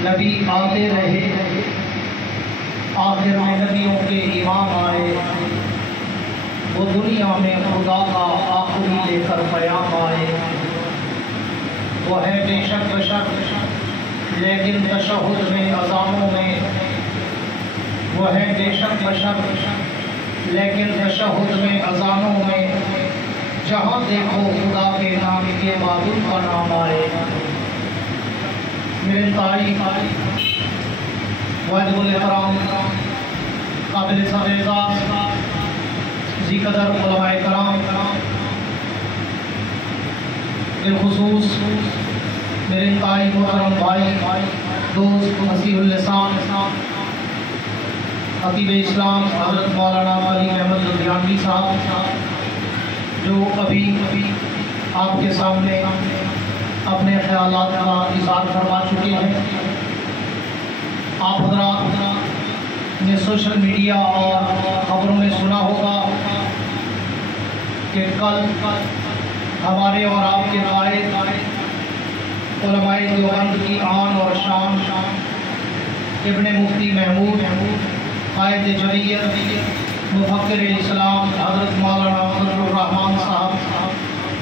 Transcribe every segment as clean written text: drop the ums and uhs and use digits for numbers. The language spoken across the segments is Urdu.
نبی آتے رہے، آخر میں نبیوں کے امام آئے، وہ دنیا میں خدا کا آخری لے کر پیام آئے۔ وہ ہے بے شک بشر لیکن تشہد میں اذانوں میں، وہ ہے بے شک بشر لیکن تشہد میں اذانوں میں، جہاں دیکھو خدا کے نام کے معبود کا نام آئے۔ میرے تاریخ واجب الاحترام قابل اعزاز ذی قدر علماء کرام، بالخصوص میرے انتہائی محترم بھائی دوست مسیح اللسان خطیب اسلام حضرت مولانا علی احمد لدھیانوی صاحب، جو ابھی آپ کے سامنے اپنے خیالات کا اظہار فرما چکے ہیں۔ آپ حضرات نے سوشل میڈیا اور خبروں میں سنا ہوگا کہ کل ہمارے اور آپ کے قائد علماء دیوبند کی آن اور شان ابن مفتی محمود قائد جمعیت مفکر اسلام حضرت مولانا فضل الرحمان صاحب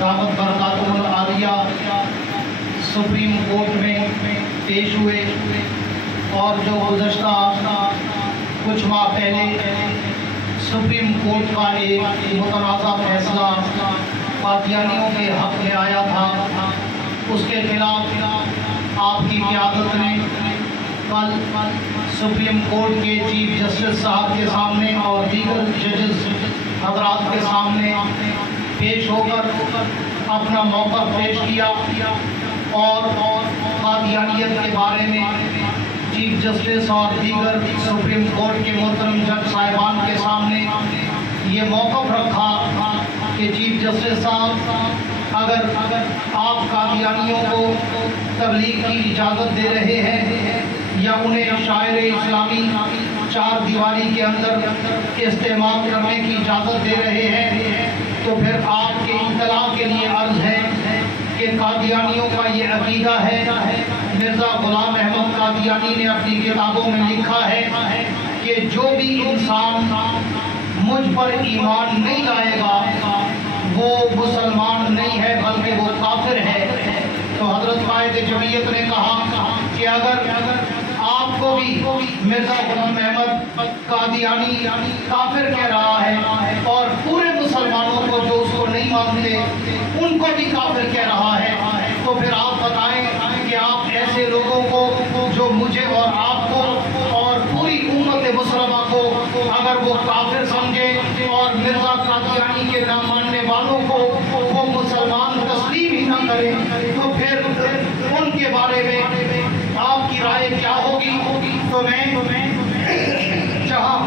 دعوت برکاتہ العالیہ سپریم کورٹ میں پیش ہوئے، اور جو گزشتہ کچھ ماہ پہلے سپریم کورٹ کا ایک متنازع فیصلہ قادیانیوں کے حق میں آیا تھا، اس کے خلاف آپ کی قیادت نے کل سپریم کورٹ کے چیف جسٹس صاحب کے سامنے اور دیگر ججز حضرات کے سامنے پیش ہو کر اپنا موقف پیش کیا، اور قادیانیت کے بارے میں چیف جسٹس اور دیگر سپریم کورٹ کے محترم جج صاحبان کے سامنے یہ موقف رکھا کہ چیف جسٹس صاحب اگر آپ قادیانیوں کو تبلیغ کی اجازت دے رہے ہیں یا انہیں شاعر اسلامی چار دیواری کے اندر استعمال کرنے کی اجازت دے رہے ہیں، تو پھر آپ کے اطلاع کے لیے عرض ہے کہ قادیانیوں کا یہ عقیدہ ہے۔ مرزا غلام احمد قادیانی نے اپنی کتابوں میں لکھا ہے کہ جو بھی انسان مجھ پر ایمان نہیں لائے گا وہ مسلمان نہیں ہے بلکہ وہ کافر ہے۔ تو حضرت قائد جمعیت نے کہا کہ اگر آپ کو بھی مرزا غلام احمد قادیانی کافر کہہ رہا ہے اور پورے مسلمانوں کو جو اس کو نہیں مانتے ان کو بھی کافر کہہ رہا ہے، تو پھر آپ بتائیں کہ آپ ایسے لوگوں کو جو مجھے اور آپ کو اور پوری امت مسلمہ کو اگر وہ کافر سمجھے اور مرزا قادیانی کے نہ ماننے والوں کو وہ مسلمان تسلیم ہی نہ کریں، تو پھر ان کے بارے میں آپ کی رائے کیا ہوگی؟ تو میں جہاں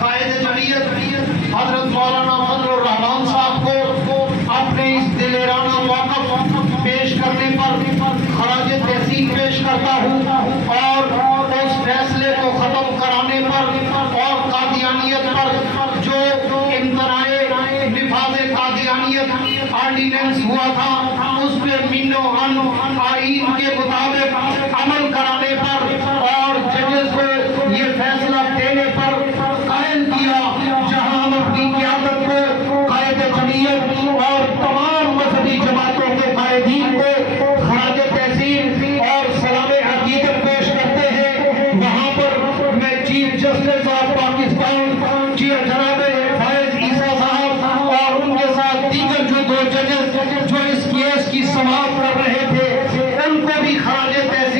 قائد جمعیت حضرت مولانا فضل الرحمان صاحب کو اپنے اس دلیرانہ موقف پیش کرنے پر خراج تحسین پیش کرتا ہوں، اور اس فیصلے کو ختم کرانے پر اور قادیانیت پر جو امتناع نفاذ قادیانیت آرڈیننس ہوا تھا اس پہ مینو ان آئین کے مطابق عمل کرانے پر اور ججز کو یہ فیصلہ دینے پر قائل کیا، جہاں ہم اپنی قیادت کو قائد جمعیت اور تمام مذہبی جماعتوں کے قائدین کو خراج تحسین اور سلام عقیدت پیش کرتے ہیں، وہاں پر میں چیف جسٹس آف پاکستان جناب فائز عیسیٰ صاحب اور ان کے ساتھ دیگر جو دو ججز جو اس کیس کی سماعت کر رہے تھے ان کو بھی خراج تحسین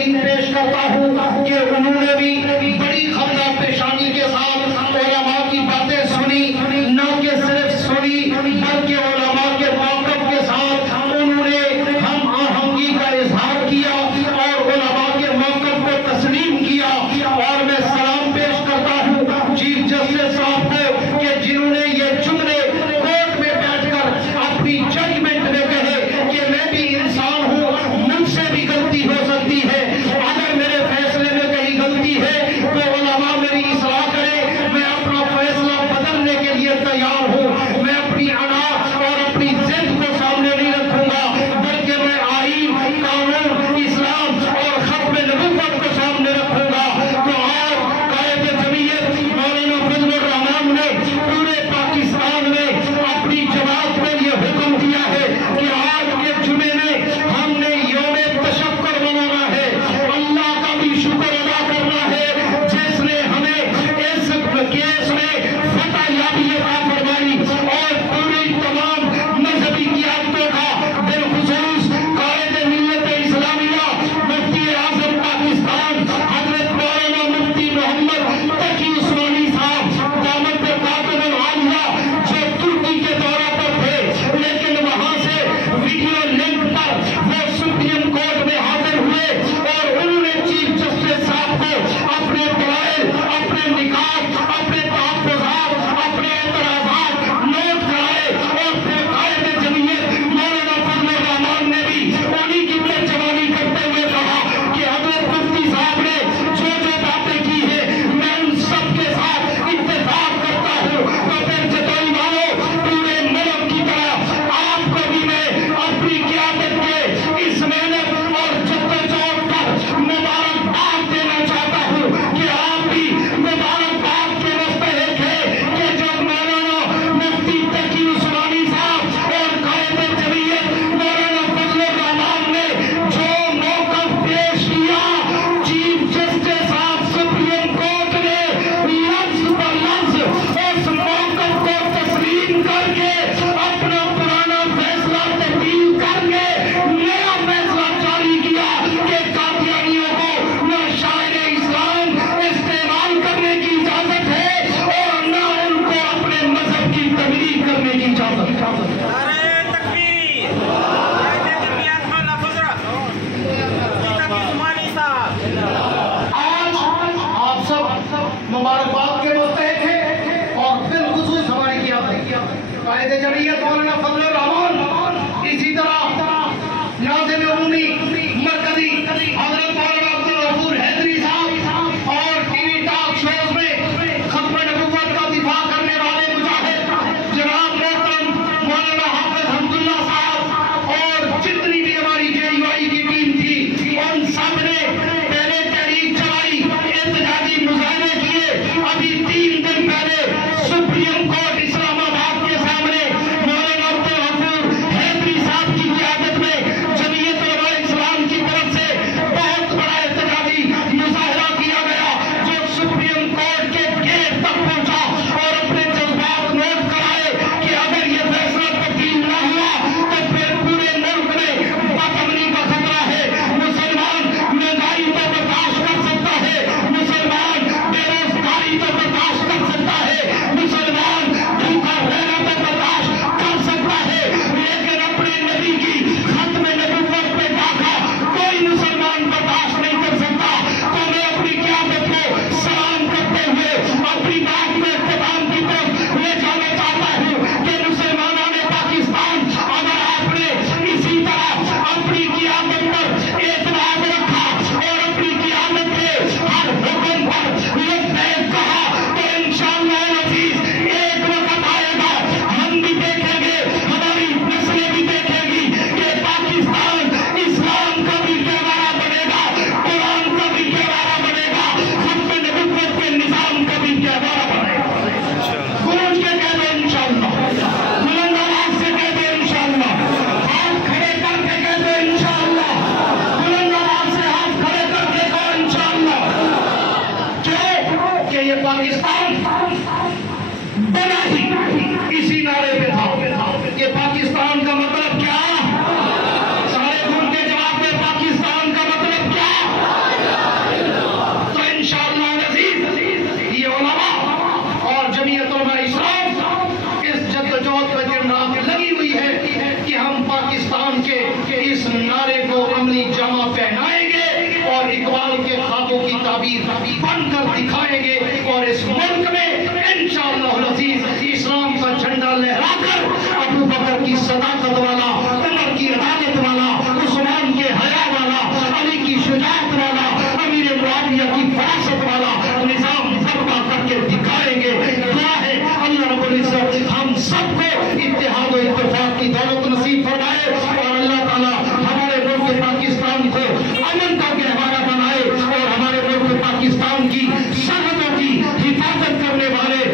اسلامی جامہ پہنائیں گے اور اقبال کے خوابوں کی تعبیر بن کر دکھائیں گے، اور اس ملک میں انشاءاللہ العزیز اسلام کا جھنڈا لہرا کر ابو بکر کی صداقت والا، عمر کی عدالت والا، عثمان کے حیا والا، علی کی شجاعت والا، امیر معاویہ کی فراست والا نظام برپا کر کے دکھائیں گے۔ دعا ہے اللہ رب العزت ہم سب کو اتحاد و اتفاق کی دولت نصیب فرمائے، اور اللہ تعالیٰ ہمارے ملک پاکستان کو امن کا گہوارہ بنائے، اور ہمارے ملک پاکستان کی سرحدوں کی حفاظت کرنے والے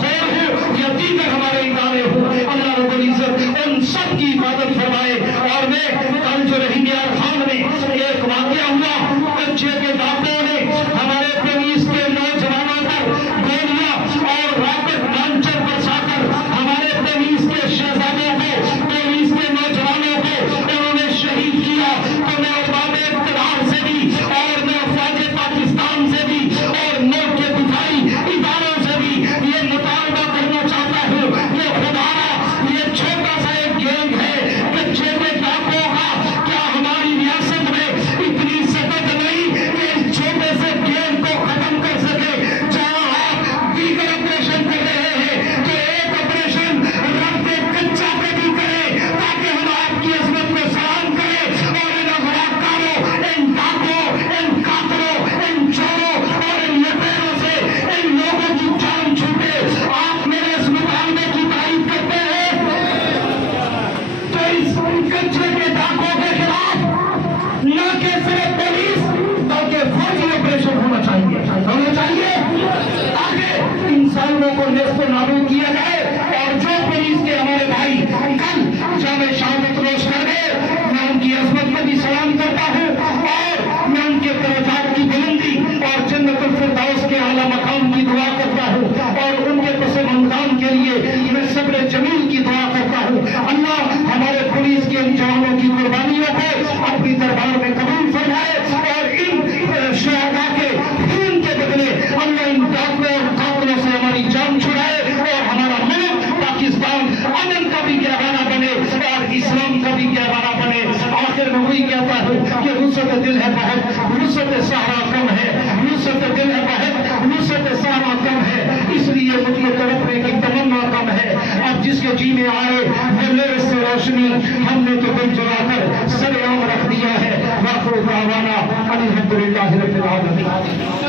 خیر ہوں یا دیگر ہمارے ادارے ہوں، اللہ رب العزت ان سب کی حفاظت فرمائے۔ اور میں کل جو رحیمیار خان میں ایک واقعہ ہوا، بچے کے ڈاکٹروں نے ہمارے پولیس کے نوجوانوں پر گولیاں اور راکٹ لانچر برسا کر ہمارے پولیس کے شہزادوں کو، پولیس کے نوجوانوں کو انہوں نے شہید کیا۔ تو میں ارباب اقتدار سے بھی اور میں افواج پاکستان سے بھی اور ملک کے دفاعی اداروں سے بھی یہ مطالبہ کرنا چاہتا ہوں کہ خدایا یہ چھوٹا سا ایک گینگ ہے بچے کے ڈاکوں کا، کیا ہماری ریاست میں اتنی سطح نہیں کہ اس چھوٹے سے گینگ کو ختم کر سکے؟ جہاں آپ دیگر آپریشن کر رہے ہیں تو ایک آپریشن رب کچا پہ بھی کرے، تاکہ ہم آپ کی عظمت کو سلام کریں اور ان اغراقاروں، ان ڈاکوں، ان قاتلوں، ان چوروں اور ان لٹیروں سے ان لوگوں کی جان چھوٹے۔ آپ میرے اس مطالبے کی تائید کرتے ہیں تو اس کچے کے ڈاکوں کے خلاف نہ کہ صرف پولیس بلکہ فوجی آپریشن ہونا چاہیے تاکہ انسانوں کو نیست و نابود کیا جائے۔ اور جو پولیس کے ہمارے بھائی کل جامع شہادت نوش کر گئے، میں ان کی عظمت کو بھی سلام کرتا ہوں، اور میں ان کے درجات کی بلندی اور جنت الفردوس کے اعلیٰ مقام کی دعا کرتا ہوں، اور ان کے پسماندگان کے لیے میں صبر جمیل کی دعا کرتا ہوں۔ اللہ ہمارے پولیس کے ان جوانوں کی قربانیوں کو اپنی دربار میں قبول فرمائے، اور ان شہداء کے خون کے بدلے اللہ ان ڈاکوں اور قاتلوں سے ہماری جان چھڑائے، اور ہمارا ملک پاکستان امن کا بھی گہوارہ بنے اور اسلام کا بھی گہوارہ بنے۔ آخر میں وہی کہتا ہوں کہ وسعت دل ہے بہت، وسعت صحرا کم ہے، وسعت دل ہے بہت، وسعت صحرا کم ہے، اس لیے مجھ میں تڑپنے کی تمنا کم ہے۔ اب جس کے جی میں آئے وہ میرے سے روشنی، ہم نے تو دل جلا کر سر عام رکھ دیا ہے۔ وآخر دعوانا الحمدللہ رب العالمین۔